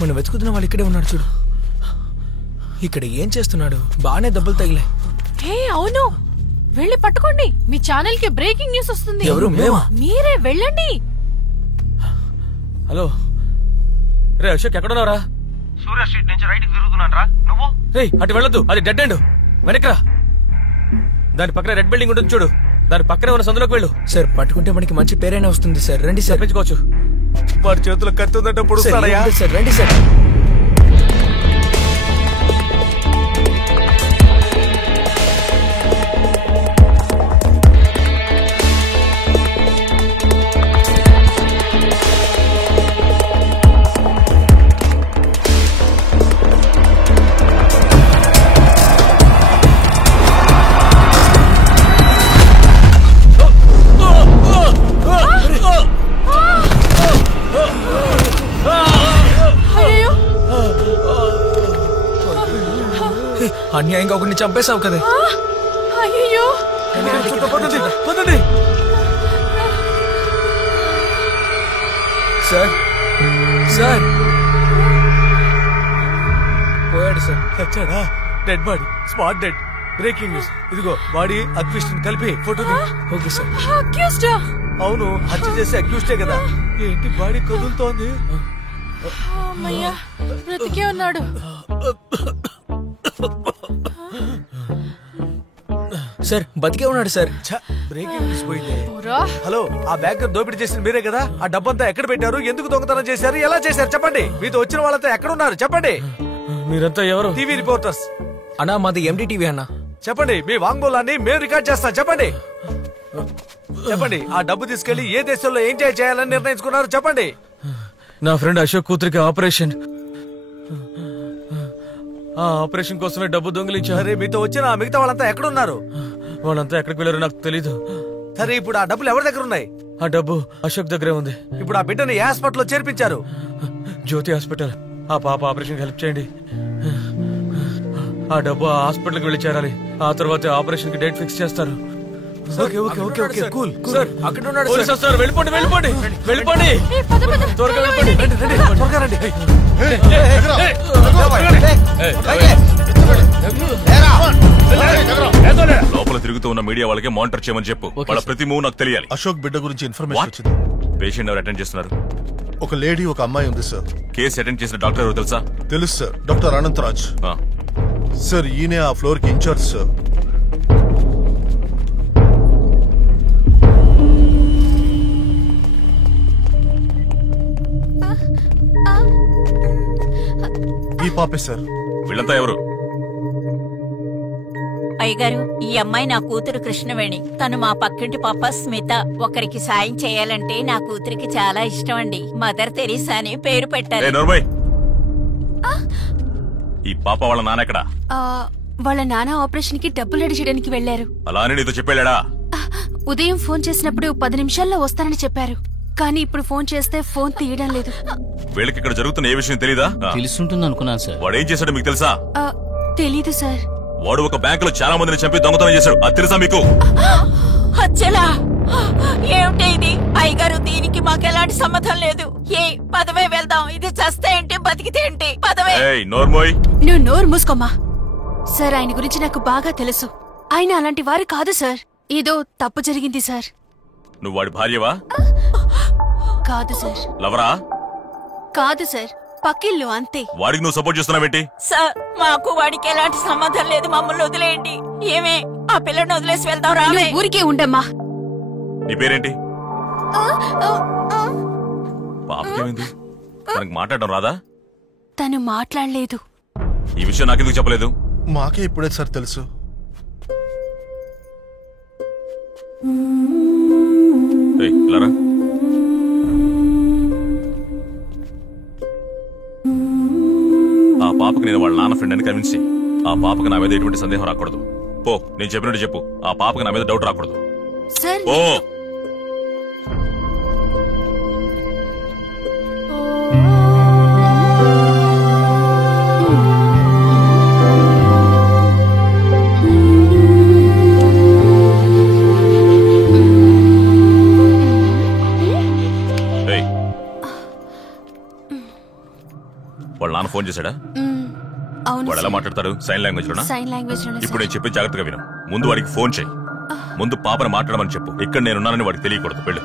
మనం వెతుకుతున్న వాళ్ళు ఇక్కడే ఉన్నాడు చూడు. ఇక్కడ ఏం చేస్తున్నాడు? బాగానే దెబ్బలు తగిలే. అవును, వెళ్ళి పట్టుకోండి. మీ ఛానల్ కి బ్రేకింగ్ న్యూస్ వస్తుంది. ఎవరు? మేమా? మీరే వెళ్ళండి. హలో రే అశోక్, ఎక్కడున్నారా? సూర్య స్ట్రీట్ నుంచి రైట్ కి తిరుగుతున్నాను రా. నువ్వు రే అటు వెళ్ళొద్దు, అది డెడ్ ఎండ్. వెనక్రా. దాని పక్కన రెడ్ బిల్డింగ్ ఉంటుంది చూడు, దాని పక్కనే ఉన్న సందులోకి వెళ్ళు. సార్ పట్టుకుంటే మనకి మంచి పేరైనా వస్తుంది సార్. రండి సార్. పెంచుకోవచ్చు. వాడి చేతులు కత్తి ఉందంటే పొడుస్తాడయ్యా. సార్ రండి సార్. అన్యాయంగా ఒకరిని చంపేశావు కదా. అయ్యో సార్ సార్ పోయాడు సార్. చచ్చాడా? Dead body, spot dead. Breaking news. ఇదిగో బాడీ అక్విస్ట్ కలిపి ఫోటో. Okay sir. అక్యూజ్డ్? అవును, హత్య చేసి అక్యూస్టే కదా. ఏంటి బాడీ కదులుతోంది? అమ్మయ్యా, బ్రతికే ఉన్నాడు. సార్ బతికే ఉన్నాడు సార్. బ్రేకింగ్ న్యూస్ పోయింది. హలో, ఆ బ్యాంక్ దోపిడీ చేసిన మీరే కదా? ఆ డబ్బంతా ఎక్కడ పెట్టారు? ఎందుకు దొంగతనం చేశారు? ఎలా చేశారు చెప్పండి. మీతో వచ్చిన వాళ్ళంతా ఎక్కడ ఉన్నారు చెప్పండి. మీరంతా ఎవరు? TV reporters. అన్నా మాది MDTV అన్నా. చెప్పండి, మీ వాంగ్మూలాన్ని మేము రికార్డ్ చేస్తాం. చెప్పండి చెప్పండి. ఆ డబ్బు తీసుకెళ్లి ఏ దేశంలో ఏం చేయాలని నిర్ణయించుకున్నారు చెప్పండి. నా ఫ్రెండ్ అశోక్ కూతురికి ఆపరేషన్. ఆ ఆపరేషన్ కోసమే డబ్బు దొంగిలించారు. సరే, మీతో వచ్చిన మిగతా వాళ్ళంతా ఎక్కడున్నారు? వాళ్ళంతా ఎక్కడికి వెళ్ళారో నాకు తెలీదు. సరే, ఇప్పుడు ఆ డబ్బులు ఎవరి దగ్గర ఉన్నాయి? ఆ డబ్బు అశోక్ దగ్గరే ఉంది. ఇప్పుడు ఆ బిడ్డని ఏ హాస్పిటల్లో చేర్పించారు? జ్యోతి హాస్పిటల్. ఆ పాప ఆపరేషన్ హెల్ప్ చేయండి. ఆ డబ్బు ఆ హాస్పిటల్కి వెళ్ళి చేరాలి. ఆ తర్వాత ఆపరేషన్ కి డేట్ ఫిక్స్ చేస్తారు. Okay okay okay okay cool. Sir అక్కడ ఉన్నాడు సార్. వెళ్ళిపోండి వెళ్ళిపోండి వెళ్ళిపోండి. త్వరగా వెళ్ళిపోండి. త్వరగా రండి. లోపల తిరుగుతూ ఉన్న మీడియా వాళ్ళకి మానిటర్ చేయమని చెప్పు. వాళ్ళ ప్రతి మూవ్ నాకు తెలియాలి. అశోక్ బిడ్డ గురించి ఇన్ఫర్మేషన్ వచ్చింది. పేషెంట్ ఎవరు అటెండ్ చేస్తున్నారు? ఒక లేడీ, ఒక అమ్మాయి ఉంది సార్. కేసు అటెండ్ చేసిన డాక్టర్ ఎవరు తెలుసా? తెలుసు సార్, డాక్టర్ అనంతరాజ్ సార్. ఈయనే ఆ ఫ్లోర్ కి ఇన్ఛార్జ్ సార్. ఈ పాపే సార్. వీళ్ళంతా ఎవరు? అయ్యగారు, ఈ అమ్మాయి నా కూతురు కృష్ణవేణి. తను మా పక్కింటి పాప స్మిత. ఒకరికి సాయం చేయాలంటే నా కూతురికి చాలా ఇష్టం అండి. మదర్ తెరీసా అని పేరు పెట్టారు. ఈ పాప వాళ్ళ నాన్న ఎక్కడా? వాళ్ళ నాన్న ఆపరేషన్ కి డబ్బులు రెడీ చేయడానికి వెళ్లారు. అలా అని నీతో చెప్పాడా? ఉదయం ఫోన్ చేసినప్పుడు 10 నిమిషాల్లో వస్తానని చెప్పారు. కానీ ఇప్పుడు ఫోన్ చేస్తే ఫోన్ తీయడం లేదు. వీళ్ళకి ఇక్కడ జరుగుతున్న ఏ విషయం తెలీదా? తెలుసుంటుంది అనుకున్నాను సార్. వాడు ఏం చేశాడో మీకు తెలుసా? తెలీదు సార్. వాడు ఒక బ్యాంకులో చాలా మందిని చంపి దొంగతనం చేశాడు. అది తెలుసా మీకు? హత్యలా? ఏమిటి ఇది? అయ్యగారు, దీనికి మాకెలాంటి సంబంధం లేదు. పదవే వెళ్దాం. ఇది చస్తే ఏంటి, బతికితే ఏంటి? పదవే. నువ్వు నోరు మూసుకోమ్మా. సార్, ఆయన గురించి నాకు బాగా తెలుసు. ఆయన అలాంటి వారు కాదు సార్. ఏదో తప్పు జరిగింది సార్. నువ్వు వాడి భార్యవా? కాదు సార్. లవరా? కాదు సార్, పక్కిల్లు అంతే. వాడికి నువ్వు సపోర్ట్ చేస్తున్నావేంటి? సార్, మాకు వాడికి ఎలాంటి సంబంధం లేదు. మమ్మల్ని వదిలేయండి. ఏమే, ఆ పిల్లని వదిలేసి వెళ్దాం. రావే. ఊరికే ఉండమ్మా. నీ పేరేంటి? పాపకేమైంది? తనకు మాట్లాడడం రాదా? తను మాట్లాడలేదు. ఈ విషయం నాకెందుకు చెప్పలేదు? మాకే ఇప్పుడే సార్ తెలుసు. లరా, ఆ పాపకు నేను వాళ్ళ నాన్న ఫ్రెండ్ అని కన్విన్స్ చెయ్యి. ఆ పాపకు నా మీద ఎటువంటి సందేహం రాకూడదు. పో, నేను చెప్పినట్టు చెప్పు. ఆ పాపకు నా మీద డౌట్ రాకూడదు. ఓ ఫోన్ చేశాడా? అవును వాడు ఎలా మాట్లాడతాడు? సైన్ లాంగ్వేజ్ లోనా? సైన్ లాంగ్వేజ్ లోనే ఇప్పుడు నేను చెప్పి జాగ్రత్తగా విను. ముందు వాడికి ఫోన్ చేయి. ముందు పాపను మాట్లాడమని చెప్పు. ఇక్కడ నేనున్నానని వాడికి తెలియకూడదు. వెళ్ళు.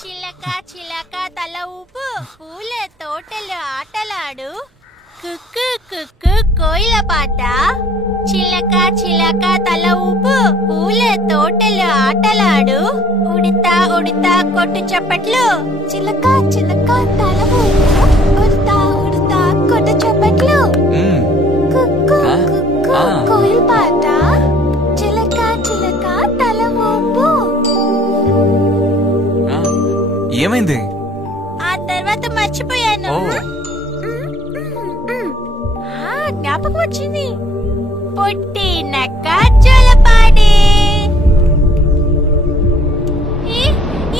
చిలక చిలక తల ఊపు పూల తోటలు ఆటలాడు కుక్కు కుక్కు కోయిల పాట చిలక చిలక తల ఊపు పూల తోటలు ఆటలాడు ఉడితా ఉడితా కొట్టు చప్పట్లు చిలక చిలక తల ఊపు ఉడితా ఉడితా కొట్టు చప్పట్లు కుక్కు కుక్కు కోయిల పాట చిలక చిలక తల ఊపు. ఏమైంది? ఆ తర్వాత మర్చిపోయాను. జ్ఞాపకం వచ్చింది. పుట్టినక్క జలపాడే.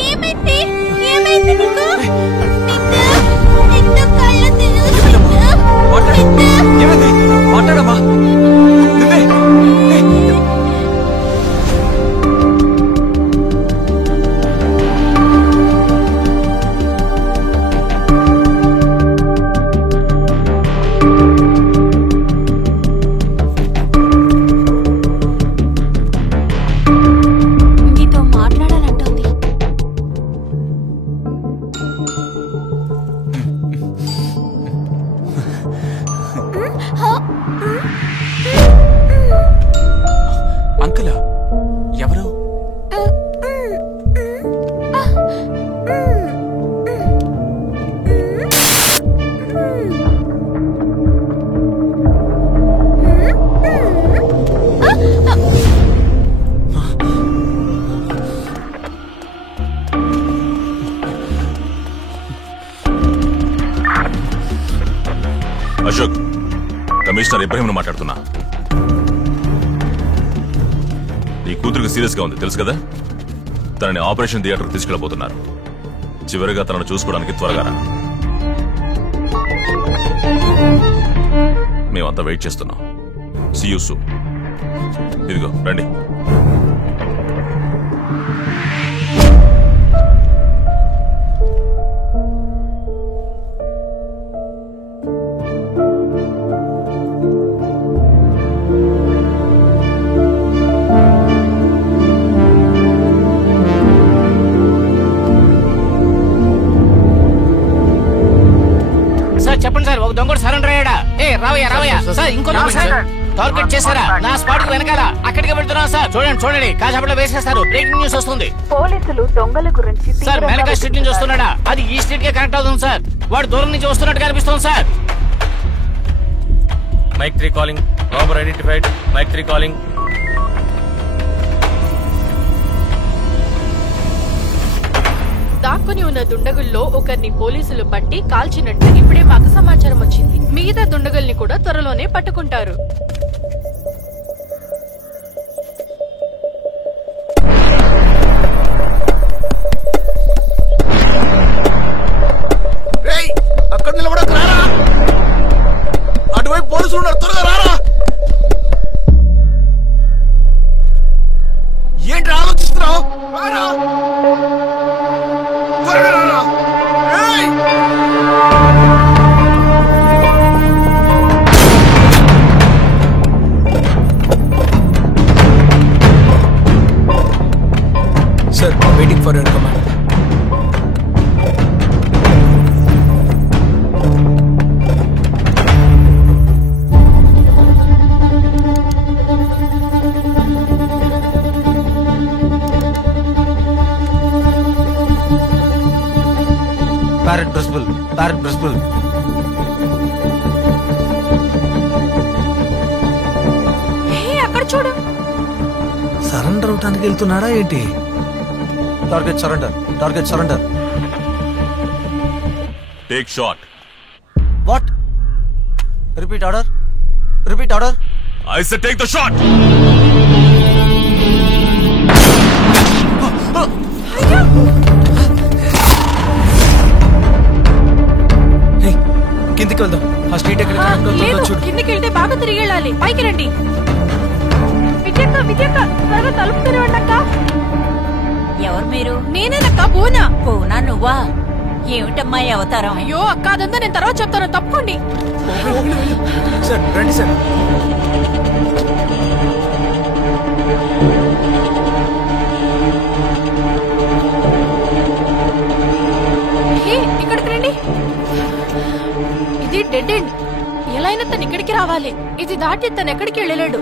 ఏమైంది ఏమైంది నీకు? నిన్ను కళ్ళు తిరుగు. మాట్లాడమ్మా. నీతో మాట్లాడాలంటోంది. అంకులా? ఎవరు? అశోక్, కమిషనర్ ఇబ్రహీంను మాట్లాడుతున్నా. నీ కూతురికి సీరియస్ గా ఉంది తెలుసు కదా? తనని ఆపరేషన్ థియేటర్ తీసుకెళ్లబోతున్నారు. చివరిగా తనను చూసుకోవడానికి త్వరగా రా. మేమంతా వెయిట్ చేస్తున్నాం. See you soon. ఇదిగో రండి. చెప్పండి సార్, ఒక దొంగడు సరెండర్ అయ్యాడా? రావయ్యా రావయ్యా సార్. ఇంకో టార్గెట్ చేశారా? నా స్పాట్ కు వెనకాల అక్కడికి వెళ్తున్నా సార్. చూడండి చూడండి, కాసేపట్లో వేసేస్తారు. బ్రేకింగ్ న్యూస్ వస్తుంది. పోలీసులు దొంగల గురించి సార్ మేనకా స్ట్రీట్ నుంచి వస్తున్నాడా? అది ఈ స్ట్రీట్ కే కనెక్ట్ అవుతుంది సార్. వాడు దూరం నుంచి వస్తున్నట్టు కనిపిస్తుంది sir. Mike 3 calling. Robber identified. Mike 3 calling. దాక్కుని ఉన్న దుండగుల్లో ఒకరిని పోలీసులు పట్టి కాల్చినట్టు ఇప్పుడే మాకు సమాచారం వచ్చింది. మిగతా దుండగుల్ని కూడా త్వరలోనే పట్టుకుంటారు. అక్కడ నిలబడకు, రారా. అటువైపు పోలీసులు ఉన్నారు, త్వరగా రారా. ఏంటి ఆలోచిస్తున్నావు? రారా, త్వరగా రారా. Sir, waiting for your command. Parrot principal, parrot principal. అక్కడ చూడు. సరెండర్ అవటానికి వెళ్తున్నాడా ఏంటి? Target surrender, target surrender. Take shot. What? Repeat order, repeat order. I say take the shot. కిందికి వెళ్దాం. ఆ స్ట్రీట్ ఎక్కడ ఆ, కనెక్ట్ అవుతుందో లేదు చూడు. కిందికి వెళ్తే బాగా తిరిగి వెళ్ళాలి. పైకి రండి. విజయక్క విజయక్క త్వరగా తలుపు తెరవండి అక్క. ఎవరు మీరు? నేనేనక్క పూనా. పూనా నువ్వా? ఏమిటమ్మా ఈ అవతారం? అయ్యో అక్క అదంతా నేను తర్వాత చెప్తాను, తప్పుకోండి. సార్ రండి సార్. హే, ఇక్కడికి రండి. ఇది డెడ్ ఎండ్. ఎలా అయినా తను ఇక్కడికి రావాలి. ఇది దాటి తను ఎక్కడికి వెళ్ళలేడు.